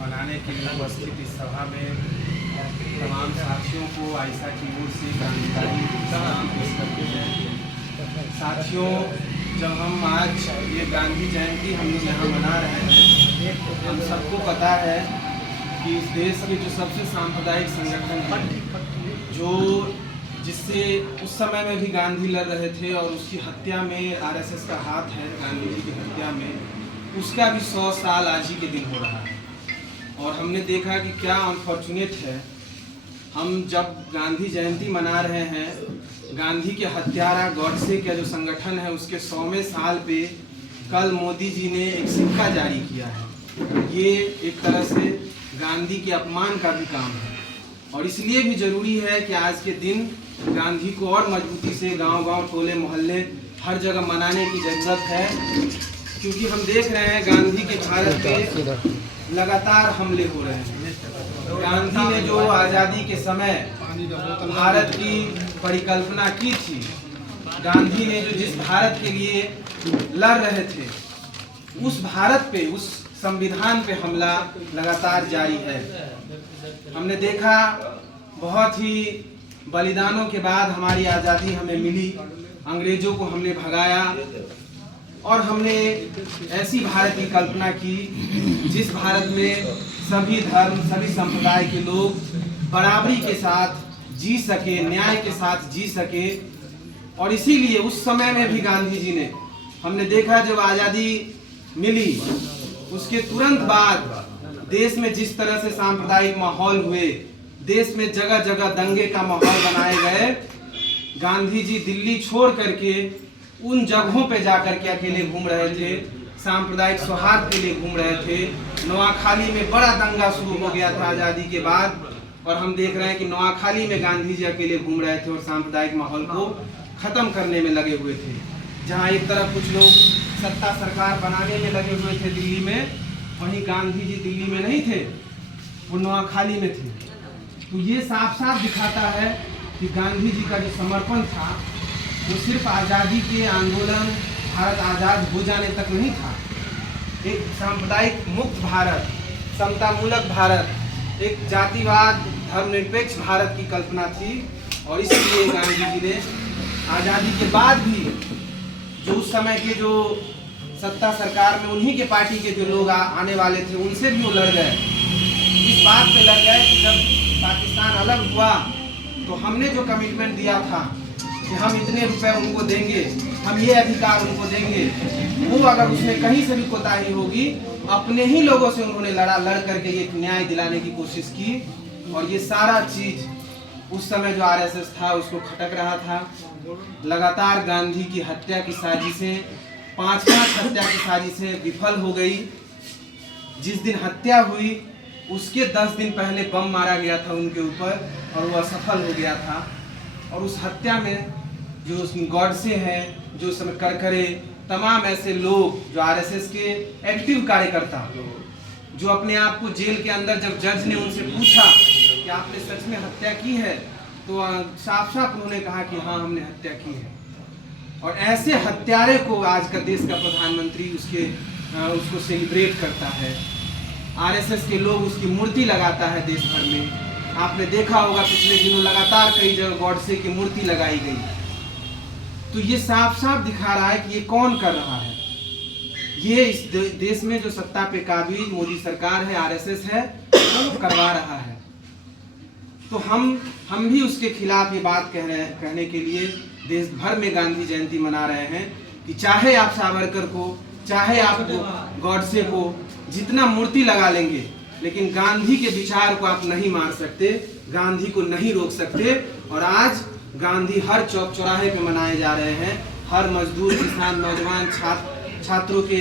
मनाने के लिए उपस्थित इस सभा में तमाम साथियों को आयशा की ओर से क्रांतिकारी सलाम पेश करते हैं। साथियों, जब हम आज ये गांधी जयंती हम लोग यहाँ मना रहे हैं, हम सबको पता है कि इस देश के जो सबसे सांप्रदायिक संगठन हैं, जो जिससे उस समय में भी गांधी लड़ रहे थे और उसकी हत्या में आरएसएस का हाथ है, गांधी जी की हत्या में, उसका भी 100 साल आज ही के दिन हो रहा है। और हमने देखा कि क्या अनफॉर्चुनेट है, हम जब गांधी जयंती मना रहे हैं, गांधी के हत्यारा गॉडसे का जो संगठन है उसके 100वें साल पे कल मोदी जी ने एक सिक्का जारी किया है। ये एक तरह से गांधी के अपमान का भी काम है और इसलिए भी जरूरी है कि आज के दिन गांधी को और मजबूती से गांव-गांव, टोले मोहल्ले हर जगह मनाने की जरूरत है, क्योंकि हम देख रहे हैं गांधी के भारत पे लगातार हमले हो रहे हैं। गांधी ने जो आज़ादी के समय भारत की परिकल्पना की थी, गांधी ने जो जिस भारत के लिए लड़ रहे थे, उस भारत पे, उस संविधान पे हमला लगातार जारी है। हमने देखा बहुत ही बलिदानों के बाद हमारी आज़ादी हमें मिली, अंग्रेजों को हमने भगाया और हमने ऐसी भारत की कल्पना की जिस भारत में सभी धर्म, सभी संप्रदाय के लोग बराबरी के साथ जी सके, न्याय के साथ जी सके। और इसीलिए उस समय में भी गांधी जी ने, हमने देखा जब आज़ादी मिली उसके तुरंत बाद देश में जिस तरह से सांप्रदायिक माहौल हुए, देश में जगह जगह दंगे का माहौल बनाए गए, गांधी जी दिल्ली छोड़ करके उन जगहों पे जाकर के अकेले घूम रहे थे, सांप्रदायिक सौहार्द के लिए घूम रहे थे। नोआखाली में बड़ा दंगा शुरू हो गया था आज़ादी के बाद और हम देख रहे हैं कि नोआखाली में गांधी जी अकेले घूम रहे थे और सांप्रदायिक माहौल को खत्म करने में लगे हुए थे। जहाँ एक तरफ कुछ लोग सत्ता सरकार बनाने में लगे हुए थे दिल्ली में, वहीं गांधी जी दिल्ली में नहीं थे, वो नोआखाली में थे। तो ये साफ साफ दिखाता है कि गांधी जी का जो समर्पण था वो सिर्फ आज़ादी के आंदोलन, भारत आज़ाद हो जाने तक नहीं था। एक सांप्रदायिक मुक्त भारत, समतामूलक भारत, एक जातिवाद, धर्मनिरपेक्ष भारत की कल्पना थी। और इसलिए गांधी जी ने आज़ादी के बाद भी जो उस समय के जो सत्ता सरकार में उन्हीं के पार्टी के जो लोग आने वाले थे, उनसे भी वो लड़ गए। इस बात पे लड़ गए कि जब पाकिस्तान अलग हुआ तो हमने जो कमिटमेंट दिया था कि हम इतने रुपए उनको देंगे, हम ये अधिकार उनको देंगे, वो अगर उसमें कहीं से भी कोताही होगी, अपने ही लोगों से उन्होंने लड़ करके ये न्याय दिलाने की कोशिश की। और ये सारा चीज उस समय जो आरएसएस था उसको खटक रहा था। लगातार गांधी की हत्या की साजिशें, 5-5 हत्या की साजिशें विफल हो गई। जिस दिन हत्या हुई उसके 10 दिन पहले बम मारा गया था उनके ऊपर और वो असफल हो गया था। और उस हत्या में जो गॉडसे हैं, जो समय करकरे, तमाम ऐसे लोग जो आरएसएस के एक्टिव कार्यकर्ता, जो अपने आप को जेल के अंदर, जब जज ने उनसे पूछा कि आपने सच में हत्या की है, तो साफ साफ उन्होंने कहा कि हाँ, हमने हत्या की है। और ऐसे हत्यारे को आज का देश का प्रधानमंत्री उसको सेलिब्रेट करता है। आरएसएस के लोग उसकी मूर्ति लगाता है देश भर में। आपने देखा होगा पिछले दिनों लगातार कई जगह गॉडसे की मूर्ति लगाई गई। तो ये साफ साफ दिखा रहा है कि ये कौन कर रहा है। ये इस देश में जो सत्ता पे काबिज मोदी सरकार है, आरएसएस है, वो करवा रहा है। तो हम भी उसके खिलाफ ये बात कहने के लिए देश भर में गांधी जयंती मना रहे हैं कि चाहे आप सावरकर को, चाहे आप गॉडसे को जितना मूर्ति लगा लेंगे, लेकिन गांधी के विचार को आप नहीं मार सकते, गांधी को नहीं रोक सकते। और आज गांधी हर चौक चौराहे पे मनाए जा रहे हैं। हर मजदूर, किसान, नौजवान, छात्रों के